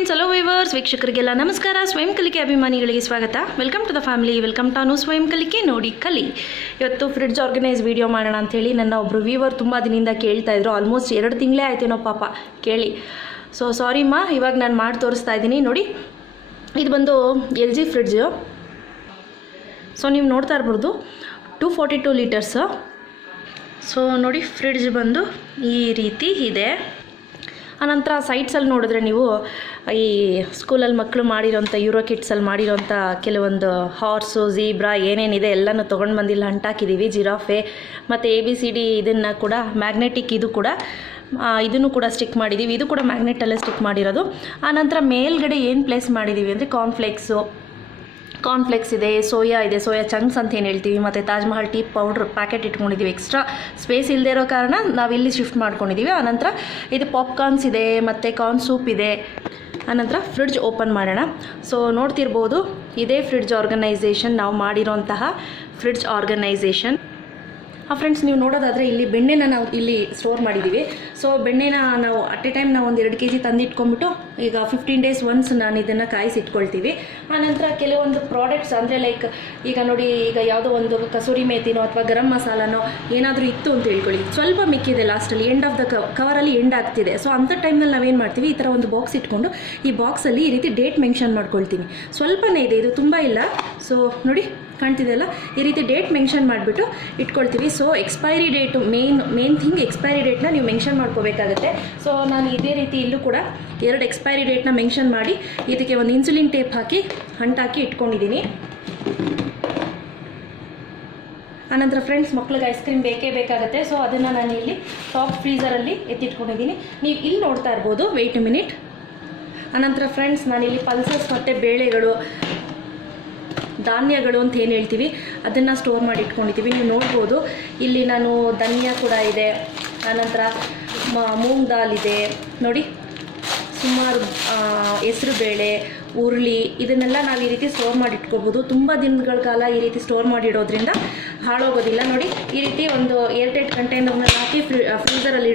Friends, hello viewers, ವೀಕ್ಷಕರಿಗೆಲ್ಲ ನಮಸ್ಕಾರ. ಸ್ವಯಂ ಕಲಿಕೆ ಅಭಿಮಾನಿಗಳಿಗೆ ಸ್ವಾಗತ. Welcome to the family, welcome to ಅನುಸ್ವಯಂ ಕಲಿಕೆ. ನೋಡಿ ಕಲಿ. ಇವತ್ತು ಫ್ರಿಡ್ಜ್ ಆರ್ಗನೈಸ್ ವಿಡಿಯೋ ಮಾಡೋಣ ಅಂಥೇಳಿ ನನ್ನ ಒಬ್ಬರು ವೀವರ್ ತುಂಬ ದಿನದಿಂದ ಕೇಳ್ತಾ ಇದ್ರು. ಆಲ್ಮೋಸ್ಟ್ 2 ತಿಂಗಳೇ ಆಯ್ತೇನೋ ಪಾಪ ಕೇಳಿ. ಸೊ ಸಾರಿ ಮಾ, ಇವಾಗ ನಾನು ಮಾಡಿ ತೋರಿಸ್ತಾ ಇದ್ದೀನಿ. ನೋಡಿ, ಇದು ಬಂದು LG ಫ್ರಿಡ್ಜು. ಸೊ ನೀವು ನೋಡ್ತಾ ಇರ್ಬೋದು 242 ಲೀಟರ್ಸು. ಸೊ ನೋಡಿ, ಫ್ರಿಡ್ಜ್ ಬಂದು ಈ ರೀತಿ ಇದೆ. ಆನಂತರ ಸೈಟ್ಸಲ್ಲಿ ನೋಡಿದ್ರೆ ನೀವು ಈ ಸ್ಕೂಲಲ್ಲಿ ಮಕ್ಕಳು ಮಾಡಿರೋಂಥ ಯೂರೋ ಕಿಟ್ಸಲ್ಲಿ ಮಾಡಿರೋಂಥ ಕೆಲವೊಂದು ಹಾರ್ಸು, ಝೀಬ್ರಾ ಏನೇನಿದೆ ಎಲ್ಲನೂ ತೊಗೊಂಡು ಬಂದಿಲ್ಲ ಅಂಟಾಕಿದ್ದೀವಿ. ಜಿರಾಫೆ ಮತ್ತು ABCD ಇದನ್ನು ಕೂಡ ಮ್ಯಾಗ್ನೆಟಿಕ್, ಇದು ಕೂಡ ಇದನ್ನು ಕೂಡ ಸ್ಟಿಕ್ ಮಾಡಿದ್ದೀವಿ. ಇದು ಕೂಡ ಮ್ಯಾಗ್ನೆಟಲ್ಲೇ ಸ್ಟಿಕ್ ಮಾಡಿರೋದು. ಆನಂತರ ಮೇಲ್ಗಡೆ ಏನು ಪ್ಲೇಸ್ ಮಾಡಿದ್ದೀವಿ ಅಂದರೆ ಕಾರ್ನ್ಫ್ಲೆಕ್ಸ್ ಇದೆ, ಸೋಯಾ ಇದೆ, ಸೋಯಾ ಚಂಕ್ಸ್ ಅಂತ ಏನು ಹೇಳ್ತೀವಿ, ಮತ್ತು Taj Mahal tea powder packet ಇಟ್ಕೊಂಡಿದ್ದೀವಿ. ಎಕ್ಸ್ಟ್ರಾ ಸ್ಪೇಸ್ ಇಲ್ಲದೆ ಇರೋ ಕಾರಣ ನಾವಿಲ್ಲಿ ಶಿಫ್ಟ್ ಮಾಡ್ಕೊಂಡಿದ್ದೀವಿ. ಆನಂತರ ಇದು ಪಾಪ್ಕಾರ್ನ್ಸ್ ಇದೆ ಮತ್ತು ಕಾರ್ನ್ ಸೂಪ್ ಇದೆ. ಆನಂತರ ಫ್ರಿಡ್ಜ್ ಓಪನ್ ಮಾಡೋಣ. ಸೊ ನೋಡ್ತಿರ್ಬೋದು, ಇದೇ ಫ್ರಿಡ್ಜ್ ಆರ್ಗನೈಸೇಷನ್, ನಾವು ಮಾಡಿರೋಂತಹ ಫ್ರಿಡ್ಜ್ ಆರ್ಗನೈಸೇಷನ್. ಫ್ರೆಂಡ್ಸ್, ನೀವು ನೋಡೋದಾದರೆ ಇಲ್ಲಿ ಬೆಣ್ಣೆನ ನಾವು ಇಲ್ಲಿ ಸ್ಟೋರ್ ಮಾಡಿದ್ದೀವಿ. ಸೊ ಬೆಣ್ಣೆನ ನಾವು ಅಟ್ ಎ ಟೈಮ್ ನಾವು ಒಂದು 2 kg ತಂದಿಟ್ಕೊಂಡ್ಬಿಟ್ಟು ಈಗ 15 days ಒನ್ಸ್ ನಾನು ಇದನ್ನು ಕಾಯಿಸಿಟ್ಕೊಳ್ತೀವಿ. ಆನಂತರ ಕೆಲವೊಂದು ಪ್ರಾಡಕ್ಟ್ಸ್ ಅಂದರೆ ಲೈಕ್ ಈಗ ನೋಡಿ, ಈಗ ಯಾವುದೋ ಒಂದು ಕಸೂರಿ ಮೇಥಿನೋ ಅಥವಾ ಗರಂ ಮಸಾಲಾನೋ ಏನಾದರೂ ಇತ್ತು ಅಂತ ಹೇಳ್ಕೊಳ್ಳಿ, ಸ್ವಲ್ಪ ಮಿಕ್ಕಿದೆ ಲಾಸ್ಟಲ್ಲಿ, ಎಂಡ್ ಆಫ್ ದ ಕವರಲ್ಲಿ ಎಂಡ್ ಆಗ್ತಿದೆ. ಸೊ ಅಂಥ ಟೈಮ್ನಲ್ಲಿ ನಾವೇನು ಮಾಡ್ತೀವಿ, ಈ ಥರ ಒಂದು ಬಾಕ್ಸ್ ಇಟ್ಕೊಂಡು ಈ ಬಾಕ್ಸಲ್ಲಿ ಈ ರೀತಿ ಡೇಟ್ ಮೆನ್ಷನ್ ಮಾಡ್ಕೊಳ್ತೀನಿ. ಸ್ವಲ್ಪನೇ ಇದೆ, ಇದು ತುಂಬ ಇಲ್ಲ. ಸೊ ನೋಡಿ, ಕಾಣ್ತಿದೆಯಲ್ಲ, ಈ ರೀತಿ ಡೇಟ್ ಮೆನ್ಷನ್ ಮಾಡಿಬಿಟ್ಟು ಇಟ್ಕೊಳ್ತೀವಿ. So expiry date main thing, expiry ಡೇಟ್ನ ನೀವು ಮೆನ್ಷನ್ ಮಾಡ್ಕೋಬೇಕಾಗತ್ತೆ. ಸೊ ನಾನು ಇದೇ ರೀತಿ ಇಲ್ಲೂ ಕೂಡ 2 ಎಕ್ಸ್ಪೈರಿ ಡೇಟ್ನ ಮೆನ್ಷನ್ ಮಾಡಿ ಇದಕ್ಕೆ ಒಂದು ಇನ್ಸುಲಿನ್ ಟೇಪ್ ಹಾಕಿ ಅಂಟಾಕಿ ಇಟ್ಕೊಂಡಿದ್ದೀನಿ. ಆನಂತರ ಫ್ರೆಂಡ್ಸ್, ಮಕ್ಳಿಗೆ ಐಸ್ ಕ್ರೀಮ್ ಬೇಕೇ ಬೇಕಾಗುತ್ತೆ. ಸೊ ಅದನ್ನು ನಾನು ಇಲ್ಲಿ ಟಾಪ್ ಫ್ರೀಸರಲ್ಲಿ ಎತ್ತಿಟ್ಕೊಂಡಿದ್ದೀನಿ. ನೀವು ಇಲ್ಲಿ ನೋಡ್ತಾ ಇರ್ಬೋದು. Wait a minute. ಆನಂತರ ಫ್ರೆಂಡ್ಸ್, ನಾನಿಲ್ಲಿ ಪಲ್ಸಸ್ ಮತ್ತು ಬೇಳೆಗಳು, ಧಾನ್ಯಗಳು ಅಂತ ಏನು ಹೇಳ್ತೀವಿ, ಅದನ್ನು ಸ್ಟೋರ್ ಮಾಡಿ ಇಟ್ಕೊಂಡಿದ್ದೀವಿ. ನೀವು ನೋಡ್ಬೋದು, ಇಲ್ಲಿ ನಾನು ಧನಿಯಾ ಕೂಡ ಇದೆ. ಆನಂತರ ಮೂಂಗ್ ದಾಲ್ ಇದೆ ನೋಡಿ, ಸುಮಾರು ಹೆಸರು ಬೇಳೆ, ಉರುಳಿ, ಇದನ್ನೆಲ್ಲ ನಾವು ಈ ರೀತಿ ಸ್ಟೋರ್ ಮಾಡಿ ಇಟ್ಕೋಬೋದು. ತುಂಬ ದಿನಗಳ ಕಾಲ ಈ ರೀತಿ ಸ್ಟೋರ್ ಮಾಡಿಡೋದ್ರಿಂದ ಹಾಳೋಗೋದಿಲ್ಲ. ನೋಡಿ, ಈ ರೀತಿ ಒಂದು ಏರ್ಟೈಟ್ ಕಂಟೈನರ್ನ ಹಾಕಿ ಫ್ರೀಸರಲ್ಲಿ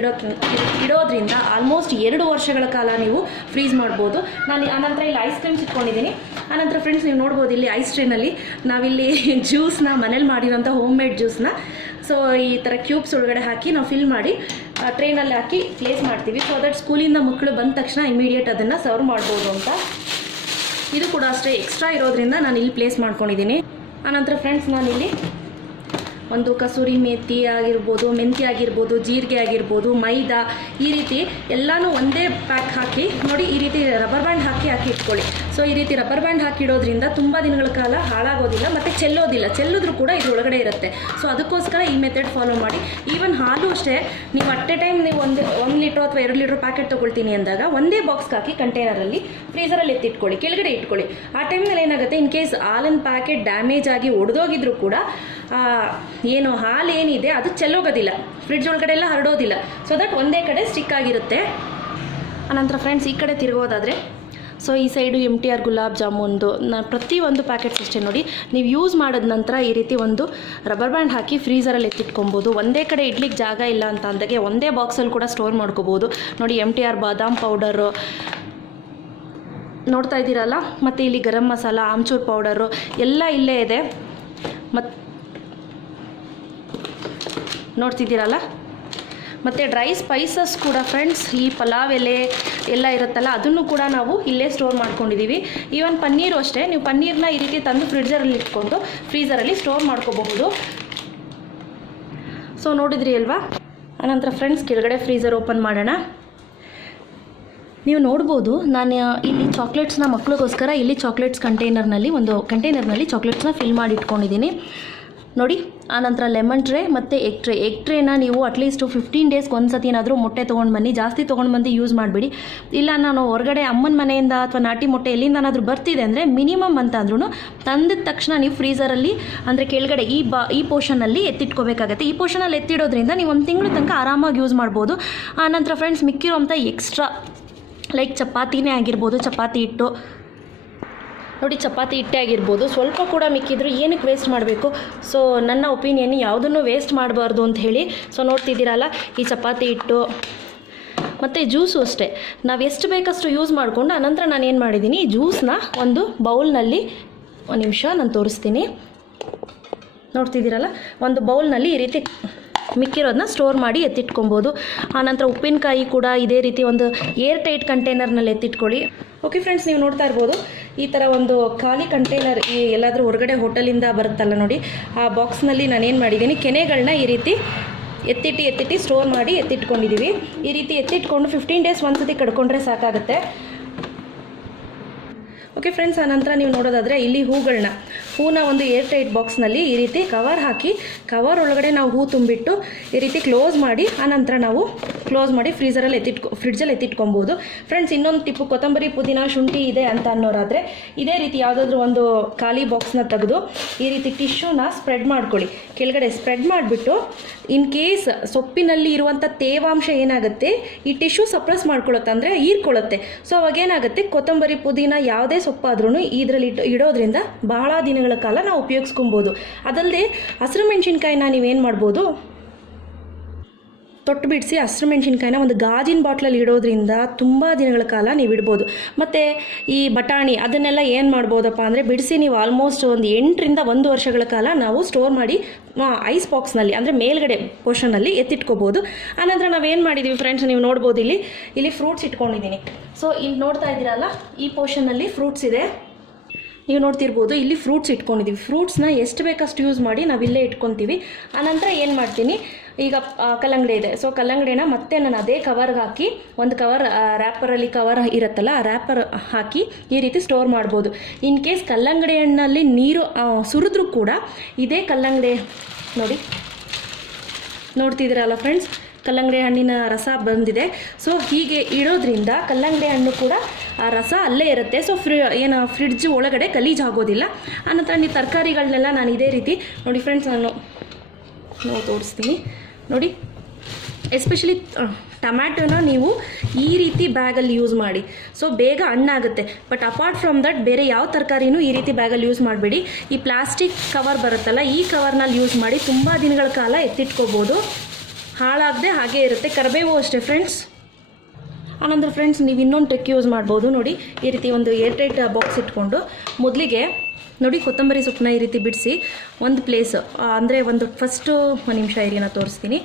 ಇಡೋದ್ರಿಂದ ಆಲ್ಮೋಸ್ಟ್ 2 ವರ್ಷಗಳ ಕಾಲ ನೀವು ಫ್ರೀಸ್ ಮಾಡ್ಬೋದು. ನಾನು ಆನಂತರ ಇಲ್ಲಿ ಐಸ್ ಕ್ರೀಮ್ಸ್ ಇಟ್ಕೊಂಡಿದ್ದೀನಿ. ಆನಂತರ ಫ್ರೆಂಡ್ಸ್, ನೀವು ನೋಡ್ಬೋದು, ಇಲ್ಲಿ ಐಸ್ ಟ್ರೇನಲ್ಲಿ ನಾವಿಲ್ಲಿ ಜ್ಯೂಸ್ನ ಮನೇಲಿ ಮಾಡಿರೋಂಥ ಹೋಮ್ ಮೇಡ್ ಜ್ಯೂಸ್ನ ಸೊ ಈ ಥರ ಕ್ಯೂಬ್ಸ್ ಒಳಗಡೆ ಹಾಕಿ ನಾವು ಫಿಲ್ ಮಾಡಿ ಟ್ರೈನಲ್ಲಿ ಹಾಕಿ ಪ್ಲೇಸ್ ಮಾಡ್ತೀವಿ. ಸೊ ದಟ್ ಸ್ಕೂಲಿಂದ ಮಕ್ಕಳು ಬಂದ ತಕ್ಷಣ ಇಮಿಡಿಯೇಟ್ ಅದನ್ನು ಸರ್ವ್ ಮಾಡ್ಬೋದು ಅಂತ. ಇದು ಕೂಡ ಅಷ್ಟೇ ಎಕ್ಸ್ಟ್ರಾ ಇರೋದ್ರಿಂದ ನಾನು ಇಲ್ಲಿ ಪ್ಲೇಸ್ ಮಾಡ್ಕೊಂಡಿದ್ದೀನಿ. ಆನಂತರ ಫ್ರೆಂಡ್ಸ್, ನಾನಿಲ್ಲಿ ಒಂದು ಕಸೂರಿ ಮೇಥಿ ಆಗಿರ್ಬೋದು, ಮೆಂತ್ಯ ಆಗಿರ್ಬೋದು, ಜೀರಿಗೆ ಆಗಿರ್ಬೋದು, ಮೈದಾ, ಈ ರೀತಿ ಎಲ್ಲನೂ ಒಂದೇ ಪ್ಯಾಕ್ ಹಾಕಿ ನೋಡಿ, ಈ ರೀತಿ ರಬ್ಬರ್ ಬ್ಯಾಂಡ್ ಹಾಕಿ ಇಟ್ಕೊಳ್ಳಿ. ಸೊ ಈ ರೀತಿ ರಬ್ಬರ್ ಬ್ಯಾಂಡ್ ಹಾಕಿಡೋದ್ರಿಂದ ತುಂಬ ದಿನಗಳ ಕಾಲ ಹಾಳಾಗೋದಿಲ್ಲ ಮತ್ತು ಚೆಲ್ಲೋದ್ರೂ ಕೂಡ ಇದು ಒಳಗಡೆ ಇರುತ್ತೆ. ಸೊ ಅದಕ್ಕೋಸ್ಕರ ಈ ಮೆಥಡ್ ಫಾಲೋ ಮಾಡಿ. ಈವನ್ ಹಾಲು ಅಷ್ಟೇ, ನೀವು ಅಟ್ ಎ ಟೈಮ್ ನೀವು 1 ಲೀಟ್ರ್ ಅಥವಾ 2 ಲೀಟ್ರ್ ಪ್ಯಾಕೆಟ್ ತೊಗೊಳ್ತೀನಿ ಅಂದಾಗ ಒಂದೇ ಬಾಕ್ಸ್ ಹಾಕಿ ಕಂಟೈನರಲ್ಲಿ ಫ್ರೀಸರಲ್ಲಿ ಎತ್ತಿಟ್ಕೊಳ್ಳಿ, ಕೆಳಗಡೆ ಇಟ್ಕೊಳ್ಳಿ. ಆ ಟೈಮ್ನಲ್ಲಿ ಏನಾಗುತ್ತೆ, ಇನ್ ಕೇಸ್ ಹಾಲಿನ ಪ್ಯಾಕೆಟ್ ಡ್ಯಾಮೇಜ್ ಆಗಿ ಒಡೆದೋಗಿದ್ರು ಕೂಡ ಏನು ಹಾಲು ಏನಿದೆ ಅದು ಚೆಲ್ಲೋಗೋದಿಲ್ಲ, ಫ್ರಿಡ್ಜ್ ಒಳಗಡೆ ಎಲ್ಲ ಹರಡೋದಿಲ್ಲ. ಸೊ ದಟ್ ಒಂದೇ ಕಡೆ ಸ್ಟಿಕ್ ಆಗಿರುತ್ತೆ. ಆನಂತರ ಫ್ರೆಂಡ್ಸ್, ಈ ಕಡೆ ತಿರುಗೋದಾದರೆ, ಸೊ ಈ ಸೈಡು MTR ಗುಲಾಬ್ ಜಾಮೂನ್ದು ಪ್ರತಿಯೊಂದು ಪ್ಯಾಕೆಟ್ಸ್ ಅಷ್ಟೇ ನೋಡಿ, ನೀವು ಯೂಸ್ ಮಾಡಿದ ನಂತರ ಈ ರೀತಿ ಒಂದು ರಬ್ಬರ್ ಬ್ಯಾಂಡ್ ಹಾಕಿ ಫ್ರೀಸರಲ್ಲಿ ಎತ್ತಿಟ್ಕೊಬೋದು. ಒಂದೇ ಕಡೆ ಇಡ್ಲಿಕ್ಕೆ ಜಾಗ ಇಲ್ಲ ಅಂತ ಅಂದಾಗೆ ಒಂದೇ ಬಾಕ್ಸಲ್ಲಿ ಕೂಡ ಸ್ಟೋರ್ ಮಾಡ್ಕೋಬೋದು. ನೋಡಿ, MTR ಬಾದಾಮ್ ಪೌಡರು ನೋಡ್ತಾ ಇದ್ದೀರಲ್ಲ, ಮತ್ತು ಇಲ್ಲಿ ಗರಂ ಮಸಾಲ, ಆಮ್ಚೂರ್ ಪೌಡರು ಎಲ್ಲ ಇಲ್ಲೇ ಇದೆ. ಮತ್ತು ನೋಡ್ತಿದ್ದೀರಲ್ಲ, ಮತ್ತು ಡ್ರೈ ಸ್ಪೈಸಸ್ ಕೂಡ ಫ್ರೆಂಡ್ಸ್, ಈ ಪಲಾವ್ ಎಲೆ ಎಲ್ಲ ಇರುತ್ತಲ್ಲ, ಅದನ್ನು ಕೂಡ ನಾವು ಇಲ್ಲೇ ಸ್ಟೋರ್ ಮಾಡ್ಕೊಂಡಿದ್ದೀವಿ. ಈವನ್ ಪನ್ನೀರು ಅಷ್ಟೇ, ನೀವು ಪನ್ನೀರನ್ನ ಈ ರೀತಿ ತಂದು ಫ್ರಿಡ್ಜರಲ್ಲಿ ಇಟ್ಕೊಂಡು ಫ್ರೀಸರಲ್ಲಿ ಸ್ಟೋರ್ ಮಾಡ್ಕೋಬಹುದು. ಸೊ ನೋಡಿದ್ರಿ ಅಲ್ವಾ. ಆನಂತರ ಫ್ರೆಂಡ್ಸ್, ಕೆಳಗಡೆ ಫ್ರೀಸರ್ ಓಪನ್ ಮಾಡೋಣ. ನೀವು ನೋಡ್ಬೋದು, ನಾನು ಇಲ್ಲಿ ಚಾಕ್ಲೇಟ್ಸ್ನ ಮಕ್ಕಳಿಗೋಸ್ಕರ ಇಲ್ಲಿ ಚಾಕ್ಲೇಟ್ಸ್ ಕಂಟೈನರ್ನಲ್ಲಿ ಚಾಕ್ಲೇಟ್ಸ್ನ ಫಿಲ್ ಮಾಡಿ ಇಟ್ಕೊಂಡಿದ್ದೀನಿ ನೋಡಿ. ಆನಂತರ ಲೆಮನ್ ಟ್ರೇ ಮತ್ತು ಎಗ್ ಟ್ರೇನ ನೀವು ಅಟ್ಲೀಸ್ಟ್ 15 ಡೇಸ್ಗೆ ಒಂದು ಸತಿನಾದರೂ ಮೊಟ್ಟೆ ತೊಗೊಂಡು ಬನ್ನಿ. ಜಾಸ್ತಿ ತೊಗೊಂಡು ಬಂದು ಯೂಸ್ ಮಾಡಿಬಿಡಿ. ಇಲ್ಲ ನಾನು ಹೊರಗಡೆ ಅಮ್ಮನ ಮನೆಯಿಂದ ಅಥವಾ ನಾಟಿ ಮೊಟ್ಟೆ ಎಲ್ಲಿಂದನಾದರೂ ಬರ್ತಿದೆ ಅಂದರೆ ಮಿನಿಮಮ್ ಅಂತ ಅಂದ್ರೂ ತಂದಿದ ತಕ್ಷಣ ನೀವು ಫ್ರೀಸರಲ್ಲಿ ಅಂದರೆ ಕೆಳಗಡೆ ಈ ಪೋರ್ಷನಲ್ಲಿ ಎತ್ತಿಟ್ಕೋಬೇಕಾಗತ್ತೆ. ಈ ಪೋರ್ಷನಲ್ಲಿ ಎತ್ತಿಡೋದ್ರಿಂದ ನೀವು 1 ತಿಂಗಳು ತನಕ ಆರಾಮಾಗಿ ಯೂಸ್ ಮಾಡ್ಬೋದು. ಆನಂತರ ಫ್ರೆಂಡ್ಸ್, ಮಿಕ್ಕಿರೋಂಥ ಎಕ್ಸ್ಟ್ರಾ ಲೈಕ್ ಚಪಾತಿನೇ ಆಗಿರ್ಬೋದು, ಚಪಾತಿ ಹಿಟ್ಟು ನೋಡಿ, ಚಪಾತಿ ಹಿಟ್ಟೆ ಆಗಿರ್ಬೋದು, ಸ್ವಲ್ಪ ಕೂಡ ಮಿಕ್ಕಿದ್ರು ಏನಕ್ಕೆ ವೇಸ್ಟ್ ಮಾಡಬೇಕು. ಸೊ ನನ್ನ ಒಪಿನಿಯನ್, ಯಾವುದನ್ನು ವೇಸ್ಟ್ ಮಾಡಬಾರ್ದು ಅಂತ ಹೇಳಿ. ಸೊ ನೋಡ್ತಿದ್ದೀರಲ್ಲ, ಈ ಚಪಾತಿ ಹಿಟ್ಟು ಮತ್ತು ಜ್ಯೂಸು ಅಷ್ಟೇ ನಾವು ಎಷ್ಟು ಬೇಕಷ್ಟು ಯೂಸ್ ಮಾಡಿಕೊಂಡು ಅನಂತರ ನಾನು ಏನು ಮಾಡಿದ್ದೀನಿ ಈ ಜ್ಯೂಸನ್ನ ಒಂದು ಬೌಲ್ನಲ್ಲಿ, ಒಂದು ನಿಮಿಷ ನಾನು ತೋರಿಸ್ತೀನಿ, ನೋಡ್ತಿದ್ದೀರಲ್ಲ, ಒಂದು ಬೌಲ್ನಲ್ಲಿ ಈ ರೀತಿ ಮಿಕ್ಕಿರೋದನ್ನ ಸ್ಟೋರ್ ಮಾಡಿ ಎತ್ತಿಟ್ಕೊಬೋದು. ಆನಂತರ ಉಪ್ಪಿನಕಾಯಿ ಕೂಡ ಇದೇ ರೀತಿ ಒಂದು ಏರ್ ಟೈಟ್ ಕಂಟೈನರ್ನಲ್ಲಿ ಎತ್ತಿಟ್ಕೊಳ್ಳಿ. ಓಕೆ ಫ್ರೆಂಡ್ಸ್, ನೀವು ನೋಡ್ತಾ ಇರ್ಬೋದು ಈ ಥರ ಒಂದು ಖಾಲಿ ಕಂಟೈನರ್, ಈ ಎಲ್ಲಾದರೂ ಹೊರಗಡೆ ಹೋಟೆಲಿಂದ ಬರುತ್ತಲ್ಲ ನೋಡಿ, ಆ ಬಾಕ್ಸ್ನಲ್ಲಿ ನಾನೇನು ಮಾಡಿದ್ದೀನಿ, ಕೆನೆಗಳನ್ನ ಈ ರೀತಿ ಎತ್ತಿಟ್ಟು ಸ್ಟೋರ್ ಮಾಡಿ ಎತ್ತಿಟ್ಕೊಂಡಿದ್ದೀವಿ. ಈ ರೀತಿ ಎತ್ತಿಟ್ಕೊಂಡು 15 ಡೇಸ್ ಒಂದ್ಸತಿ ಕಡ್ಕೊಂಡ್ರೆ ಸಾಕಾಗುತ್ತೆ. ಓಕೆ ಫ್ರೆಂಡ್ಸ್, ಆನಂತರ ನೀವು ನೋಡೋದಾದರೆ ಇಲ್ಲಿ ಹೂನ ಒಂದು ಏರ್ ಟೈಟ್ ಬಾಕ್ಸ್ನಲ್ಲಿ ಈ ರೀತಿ ಕವರ್ ಹಾಕಿ, ಕವರ್ ಒಳಗಡೆ ನಾವು ಹೂ ತುಂಬಿಟ್ಟು ಈ ರೀತಿ ಕ್ಲೋಸ್ ಮಾಡಿ, ಆನಂತರ ನಾವು ಕ್ಲೋಸ್ ಮಾಡಿ ಫ್ರಿಡ್ಜಲ್ಲಿ ಎತ್ತಿಟ್ಕೊಬೋದು. ಫ್ರೆಂಡ್ಸ್, ಇನ್ನೊಂದು ಟಿಪ್ಪು, ಕೊತ್ತಂಬರಿ, ಪುದೀನ, ಶುಂಠಿ ಇದೆ ಅಂತ ಅನ್ನೋರಾದರೆ ಇದೇ ರೀತಿ ಯಾವುದಾದ್ರೂ ಒಂದು ಖಾಲಿ ಬಾಕ್ಸ್ನ ತೆಗೆದು ಈ ರೀತಿ ಟಿಶ್ಯೂನ ಸ್ಪ್ರೆಡ್ ಮಾಡ್ಕೊಳ್ಳಿ, ಕೆಳಗಡೆ ಸ್ಪ್ರೆಡ್ ಮಾಡಿಬಿಟ್ಟು ಇನ್ ಕೇಸ್ ಸೊಪ್ಪಿನಲ್ಲಿ ಇರುವಂಥ ತೇವಾಂಶ ಏನಾಗುತ್ತೆ ಈ ಟಿಶ್ಯೂ ಸಪ್ರೆಸ್ ಮಾಡ್ಕೊಳ್ಳುತ್ತೆ, ಅಂದರೆ ಹೀರ್ಕೊಳ್ಳುತ್ತೆ. ಸೊ ಅವಾಗೇನಾಗುತ್ತೆ, ಕೊತ್ತಂಬರಿ, ಪುದೀನ ಯಾವುದೇ ಸೊಪ್ಪಾದ್ರೂ ಇದರಲ್ಲಿ ಇಡೋದ್ರಿಂದ ಬಹಳ ದಿನಗಳ ಕಾಲ ನಾವು ಉಪಯೋಗಿಸ್ಕೊಬೋದು. ಅದಲ್ಲದೆ ಹಸಿರು ಮೆಣಸಿನ್ಕಾಯಿನ ನೀವೇನು ಮಾಡ್ಬೋದು, ತೊಟ್ಟು ಬಿಡಿಸಿ ಹಸಿರು ಮೆಣಸಿನ್ಕಾಯಿನ ಒಂದು ಗಾಜಿನ ಬಾಟ್ಲಲ್ಲಿ ಇಡೋದ್ರಿಂದ ತುಂಬ ದಿನಗಳ ಕಾಲ ನೀವು ಇಡ್ಬೋದು. ಮತ್ತು ಈ ಬಟಾಣಿ ಅದನ್ನೆಲ್ಲ ಏನು ಮಾಡ್ಬೋದಪ್ಪ ಅಂದರೆ ಬಿಡಿಸಿ ನೀವು ಆಲ್ಮೋಸ್ಟ್ ಒಂದು 8 ರಿಂದ 1 ವರ್ಷಗಳ ಕಾಲ ನಾವು ಸ್ಟೋರ್ ಮಾಡಿ ಐಸ್ ಬಾಕ್ಸ್ನಲ್ಲಿ, ಅಂದರೆ ಮೇಲ್ಗಡೆ ಪೋರ್ಷನಲ್ಲಿ ಎತ್ತಿಟ್ಕೋಬೋದು. ಆನಂತರ ನಾವೇನು ಮಾಡಿದ್ದೀವಿ ಫ್ರೆಂಡ್ಸ್, ನೀವು ನೋಡ್ಬೋದು ಇಲ್ಲಿ ಫ್ರೂಟ್ಸ್ ಇಟ್ಕೊಂಡಿದ್ದೀನಿ. ಸೊ ಇಲ್ಲಿ ನೋಡ್ತಾ ಇದ್ದೀರಲ್ಲ, ಈ ಪೋರ್ಷನಲ್ಲಿ ಫ್ರೂಟ್ಸ್ ಇದೆ, ನೀವು ನೋಡ್ತಿರ್ಬೋದು ಇಲ್ಲಿ ಫ್ರೂಟ್ಸ್ ಇಟ್ಕೊಂಡಿದ್ದೀವಿ. ಫ್ರೂಟ್ಸ್ನ ಎಷ್ಟು ಬೇಕಷ್ಟು ಯೂಸ್ ಮಾಡಿ ನಾವಿಲ್ಲೇ ಇಟ್ಕೊತೀವಿ. ಆನಂತರ ಏನು ಮಾಡ್ತೀನಿ, ಈಗ ಕಲ್ಲಂಗಡಿ ಇದೆ, ಸೊ ಕಲ್ಲಂಗಡಿನ ಮತ್ತೆ ನಾನು ಅದೇ ಕವರ್ಗೆ ಹಾಕಿ, ಒಂದು ಕವರ್ ರ್ಯಾಪರಲ್ಲಿ ಕವರ್ ಇರುತ್ತಲ್ಲ ಆ ರ್ಯಾಪರ್ ಹಾಕಿ ಈ ರೀತಿ ಸ್ಟೋರ್ ಮಾಡ್ಬೋದು. ಇನ್ ಕೇಸ್ ಕಲ್ಲಂಗಡಿ ಹಣ್ಣಲ್ಲಿ ನೀರು ಸುರಿದ್ರೂ ಕೂಡ ಇದೇ ಕಲ್ಲಂಗಡಿ ನೋಡ್ತಿದ್ದೀರಲ್ಲ ಫ್ರೆಂಡ್ಸ್, ಕಲ್ಲಂಗಡಿ ಹಣ್ಣಿನ ರಸ ಬಂದಿದೆ. ಸೊ ಹೀಗೆ ಇಡೋದ್ರಿಂದ ಕಲ್ಲಂಗಡಿ ಹಣ್ಣು ಕೂಡ ಆ ರಸ ಅಲ್ಲೇ ಇರುತ್ತೆ. ಸೊ ಫ್ರಿಡ್ಜ್ ಒಳಗಡೆ ಗಲೀಜಾಗೋದಿಲ್ಲ. ಆನಂತರ ನೀವು ತರಕಾರಿಗಳನ್ನೆಲ್ಲ ನಾನು ಇದೇ ರೀತಿ ನೋಡಿ ಫ್ರೆಂಡ್ಸ್, ನಾನು ತೋರಿಸ್ತೀನಿ ನೋಡಿ, ಎಸ್ಪೆಷಲಿ ಟೊಮ್ಯಾಟೊನ ನೀವು ಈ ರೀತಿ ಬ್ಯಾಗಲ್ಲಿ ಯೂಸ್ ಮಾಡಿ, ಸೊ ಬೇಗ ಹಣ್ಣಾಗುತ್ತೆ. ಬಟ್ ಅಪಾರ್ಟ್ ಫ್ರಮ್ ದಟ್ ಬೇರೆ ಯಾವ ತರಕಾರಿನೂ ಈ ರೀತಿ ಬ್ಯಾಗಲ್ಲಿ ಯೂಸ್ ಮಾಡಬೇಡಿ. ಈ ಪ್ಲಾಸ್ಟಿಕ್ ಕವರ್ ಬರುತ್ತಲ್ಲ, ಈ ಕವರ್ನಲ್ಲಿ ಯೂಸ್ ಮಾಡಿ ತುಂಬ ದಿನಗಳ ಕಾಲ ಎತ್ತಿಟ್ಕೋಬೋದು, ಹಾಳಾಗದೆ ಹಾಗೇ ಇರುತ್ತೆ. ಕರಿಬೇವು ಅಷ್ಟೇ ಫ್ರೆಂಡ್ಸ್. ಆನಂತರ ಫ್ರೆಂಡ್ಸ್, ನೀವು ಇನ್ನೊಂದು ಟ್ರಿಕ್ ಯೂಸ್ ಮಾಡ್ಬೋದು ನೋಡಿ, ಈ ರೀತಿ ಒಂದು ಏರ್ ಟೈಟ್ ಬಾಕ್ಸ್ ಇಟ್ಕೊಂಡು ಮೊದಲಿಗೆ ನೋಡಿ ಕೊತ್ತಂಬರಿ ಸೊಪ್ಪನ್ನ ಈ ರೀತಿ ಬಿಡಿಸಿ ಒಂದು ಪ್ಲೇಸ್, ಅಂದರೆ ಫಸ್ಟು ಒಂದು ನಿಮಿಷ ನಾನು ತೋರಿಸ್ತೀನಿ.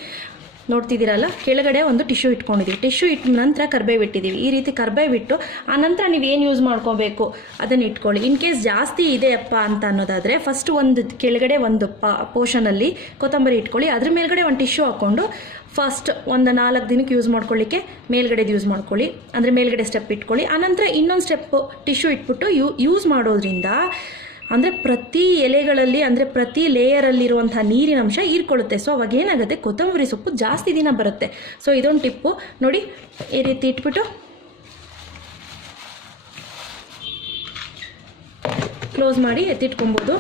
ನೋಡ್ತಿದ್ದೀರಲ್ಲ, ಕೆಳಗಡೆ ಒಂದು ಟಿಶ್ಯೂ ಇಟ್ಕೊಂಡಿದ್ದೀವಿ, ಟಿಶ್ಯೂ ಇಟ್ಟ ನಂತರ ಕರ್ಬೇವು ಇಟ್ಟಿದ್ದೀವಿ. ಈ ರೀತಿ ಕರ್ಬೇವು ಇಟ್ಟು ಆನಂತರ ನೀವು ಏನು ಯೂಸ್ ಮಾಡ್ಕೋಬೇಕು ಅದನ್ನು ಇಟ್ಕೊಳ್ಳಿ. ಇನ್ ಕೇಸ್ ಜಾಸ್ತಿ ಇದೆಯಪ್ಪ ಅಂತ ಅನ್ನೋದಾದರೆ ಫಸ್ಟ್ ಒಂದು ಕೆಳಗಡೆ ಒಂದು ಪೋರ್ಷನಲ್ಲಿ ಕೊತ್ತಂಬರಿ ಇಟ್ಕೊಳ್ಳಿ, ಅದ್ರ ಮೇಲ್ಗಡೆ ಒಂದು ಟಿಶ್ಯೂ ಹಾಕ್ಕೊಂಡು ಫಸ್ಟ್ ಒಂದು 4 ದಿನಕ್ಕೆ ಯೂಸ್ ಮಾಡ್ಕೊಳ್ಳಿಕ್ಕೆ ಮೇಲ್ಗಡೆದು ಯೂಸ್ ಮಾಡ್ಕೊಳ್ಳಿ, ಅಂದರೆ ಮೇಲ್ಗಡೆ ಸ್ಟೆಪ್ ಇಟ್ಕೊಳ್ಳಿ. ಆನಂತರ ಇನ್ನೊಂದು ಸ್ಟೆಪ್ ಟಿಶ್ಯೂ ಇಟ್ಬಿಟ್ಟು ಯೂಸ್ ಮಾಡೋದ್ರಿಂದ ಅಂದರೆ ಪ್ರತಿ ಎಲೆಗಳಲ್ಲಿ, ಅಂದರೆ ಪ್ರತಿ ಲೇಯರಲ್ಲಿರುವಂಥ ನೀರಿನ ಅಂಶ ಹೀರ್ಕೊಳ್ಳುತ್ತೆ. ಸೊ ಅವಾಗ ಏನಾಗುತ್ತೆ, ಕೊತ್ತಂಬರಿ ಸೊಪ್ಪು ಜಾಸ್ತಿ ದಿನ ಬರುತ್ತೆ. ಸೊ ಇದೊಂದು ಟಿಪ್ಪು ನೋಡಿ, ಈ ರೀತಿ ಇಟ್ಬಿಟ್ಟು ಕ್ಲೋಸ್ ಮಾಡಿ ಎತ್ತಿಟ್ಕೊಬೋದು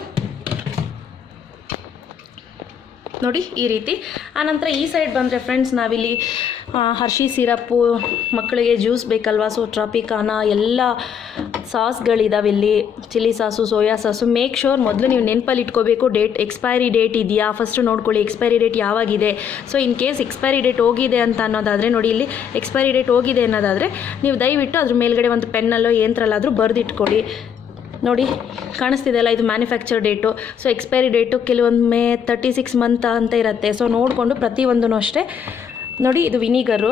ನೋಡಿ ಈ ರೀತಿ. ಆನಂತರ ಈ ಸೈಡ್ ಬಂದರೆ ಫ್ರೆಂಡ್ಸ್, ನಾವಿಲ್ಲಿ ಹರ್ಷಿ ಸಿರಪ್ಪು, ಮಕ್ಕಳಿಗೆ ಜ್ಯೂಸ್ ಬೇಕಲ್ವಾ, ಸೊ ಟ್ರಾಪಿಕಾನ ಎಲ್ಲ ಸಾಸ್ಗಳಿದಾವೆ ಇಲ್ಲಿ, chilli sauce, soya sauce. Make sure ಮೊದಲು ನೀವು ನೆನಪಲ್ಲಿ ಇಟ್ಕೋಬೇಕು, ಎಕ್ಸ್ಪೈರಿ ಡೇಟ್ ಇದೆಯಾ ಫಸ್ಟು ನೋಡ್ಕೊಳ್ಳಿ, ಎಕ್ಸ್ಪೈರಿ ಡೇಟ್ ಯಾವಾಗಿದೆ. So in case expiry date ಹೋಗಿದೆ ಅಂತ ಅನ್ನೋದಾದರೆ ನೋಡಿ, ಇಲ್ಲಿ ಎಕ್ಸ್ಪೈರಿ ಡೇಟ್ ಹೋಗಿದೆ ಅನ್ನೋದಾದರೆ ನೀವು ದಯವಿಟ್ಟು ಅದ್ರ ಮೇಲ್ಗಡೆ ಒಂದು ಪೆನ್ನಲ್ಲೋ ಯಂತ್ರಲ್ಲಾದರೂ ಬರೆದಿಟ್ಕೊಳ್ಳಿ. ನೋಡಿ ಕಾಣಿಸ್ತಿದೆಯಲ್ಲ, ಇದು manufacture date. So expiry date ಕೆಲವೊಮ್ಮೆ 36 ಮಂತ್ ಅಂತ ಇರುತ್ತೆ. ಸೊ ನೋಡಿಕೊಂಡು ಪ್ರತಿಯೊಂದೂ ಅಷ್ಟೇ ನೋಡಿ, ಇದು ವಿನಿಗರು,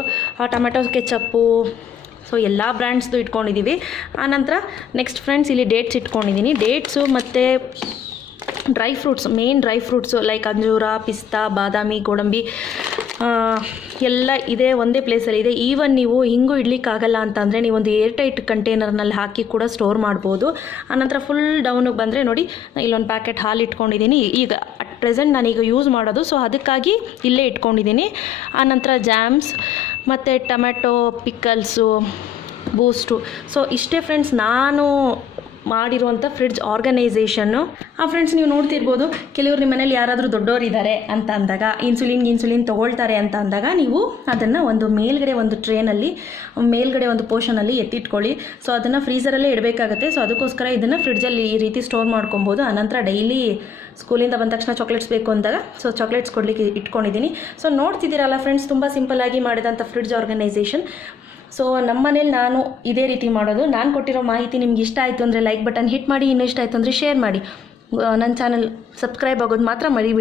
ಟೊಮೆಟೊ ಕೆಚಪ್ಪು, ಸೊ ಎಲ್ಲ ಬ್ರ್ಯಾಂಡ್ಸ್ದು ಇಟ್ಕೊಂಡಿದ್ದೀವಿ. ಆನಂತರ ನೆಕ್ಸ್ಟ್ ಫ್ರೆಂಡ್ಸ್, ಇಲ್ಲಿ ಡೇಟ್ಸ್ ಇಟ್ಕೊಂಡಿದ್ದೀನಿ. ಡೇಟ್ಸು ಮತ್ತು dry fruits, main dry fruits like ಅಂಜೂರ, ಪಿಸ್ತಾ, ಬಾದಾಮಿ, ಗೋಡಂಬಿ ಎಲ್ಲ ಇದೆ ಒಂದೇ ಪ್ಲೇಸಲ್ಲಿ ಇದೆ. ಈವನ್ ನೀವು ಹಿಂಗೂ ಇಡ್ಲಿಕ್ಕಾಗಲ್ಲ ಅಂತಂದರೆ ನೀವೊಂದು ಏರ್ ಟೈಟ್ ಕಂಟೈನರ್ನಲ್ಲಿ ಹಾಕಿ ಕೂಡ ಸ್ಟೋರ್ ಮಾಡ್ಬೋದು. ಆನಂತರ ಫುಲ್ ಡೌನಿಗೆ ಬಂದರೆ ನೋಡಿ, ಇಲ್ಲೊಂದು ಪ್ಯಾಕೆಟ್ ಹಾಲು ಇಟ್ಕೊಂಡಿದ್ದೀನಿ. ಈಗ ಅಟ್ ಪ್ರೆಸೆಂಟ್ ನಾನೀಗ ಯೂಸ್ ಮಾಡೋದು, ಸೊ ಅದಕ್ಕಾಗಿ ಇಲ್ಲೇ ಇಟ್ಕೊಂಡಿದ್ದೀನಿ. ಆನಂತರ ಜಾಮ್ಸ್ ಮತ್ತು ಟೊಮೆಟೊ ಪಿಕಲ್ಸು, ಬೂಸ್ಟು. ಸೊ ಇಷ್ಟೇ ಫ್ರೆಂಡ್ಸ್ ನಾನು ಮಾಡಿರುವಂಥ ಫ್ರಿಡ್ಜ್ ಆರ್ಗನೈಸೇಷನ್ನು. ಫ್ರೆಂಡ್ಸ್, ನೀವು ನೋಡ್ತಿರ್ಬೋದು, ಕೆಲವರು ನಿಮ್ಮ ಮನೇಲಿ ಯಾರಾದರೂ ದೊಡ್ಡವರಿದ್ದಾರೆ ಅಂತ ಅಂದಾಗ ಇನ್ಸುಲಿನ್ ತೊಗೊಳ್ತಾರೆ ಅಂತ ಅಂದಾಗ ನೀವು ಅದನ್ನು ಒಂದು ಮೇಲ್ಗಡೆ ಒಂದು ಟ್ರೇನಲ್ಲಿ ಮೇಲ್ಗಡೆ ಒಂದು ಪೋರ್ಷನಲ್ಲಿ ಎತ್ತಿಟ್ಕೊಳ್ಳಿ. ಸೊ ಅದನ್ನು ಫ್ರೀಸರಲ್ಲೇ ಇಡಬೇಕಾಗುತ್ತೆ. ಸೊ ಅದಕ್ಕೋಸ್ಕರ ಇದನ್ನು ಫ್ರಿಡ್ಜಲ್ಲಿ ಈ ರೀತಿ ಸ್ಟೋರ್ ಮಾಡ್ಕೊಬೋದು. ಆನಂತರ ಡೈಲಿ ಸ್ಕೂಲಿಂದ ಬಂದ ತಕ್ಷಣ ಚಾಕ್ಲೇಟ್ಸ್ ಬೇಕು ಅಂದಾಗ ಸೊ ಚಾಕ್ಲೇಟ್ಸ್ ಕೊಡಲಿಕ್ಕೆ ಇಟ್ಕೊಂಡಿದ್ದೀನಿ. ಸೊ ನೋಡ್ತಿದ್ದೀರಲ್ಲ ಫ್ರೆಂಡ್ಸ್, ತುಂಬ ಸಿಂಪಲ್ಲಾಗಿ ಮಾಡಿದಂಥ ಫ್ರಿಡ್ಜ್ ಆರ್ಗನೈಸೇಷನ್. ಸೊ ನಮ್ಮ ಮನೇಲಿ ನಾನು ಇದೇ ರೀತಿ ಮಾಡೋದು. ನಾನು ಕೊಟ್ಟಿರೋ ಮಾಹಿತಿ ನಿಮ್ಗೆ ಇಷ್ಟ ಆಯಿತು ಅಂದರೆ ಲೈಕ್ ಬಟನ್ ಹಿಟ್ ಮಾಡಿ, ಇನ್ನೂ ಇಷ್ಟ ಆಯಿತು ಅಂದರೆ ಶೇರ್ ಮಾಡಿ. ನನ್ನ ಚಾನಲ್ ಸಬ್ಸ್ಕ್ರೈಬ್ ಆಗೋದು ಮಾತ್ರ ಮರಿಬೇಡಿ.